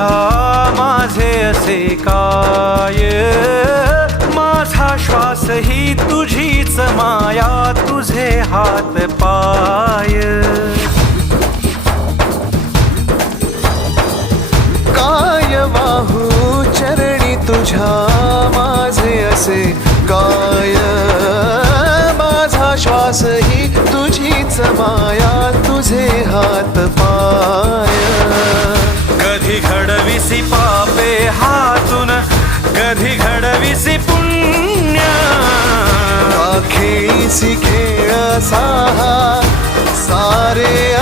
तुझ्या माझे असे काय, माझा श्वास ही तुझीच माया, तुझे हात पाय. काय वाहू चरणी तुझ्या माझे असे काय, माझा श्वास ही तुझीच माया, तुझे हात पाय. कधी घडविसी पापे हातून, कधी घडविसी पुण्य, खेळीसी खेळ साहा सारे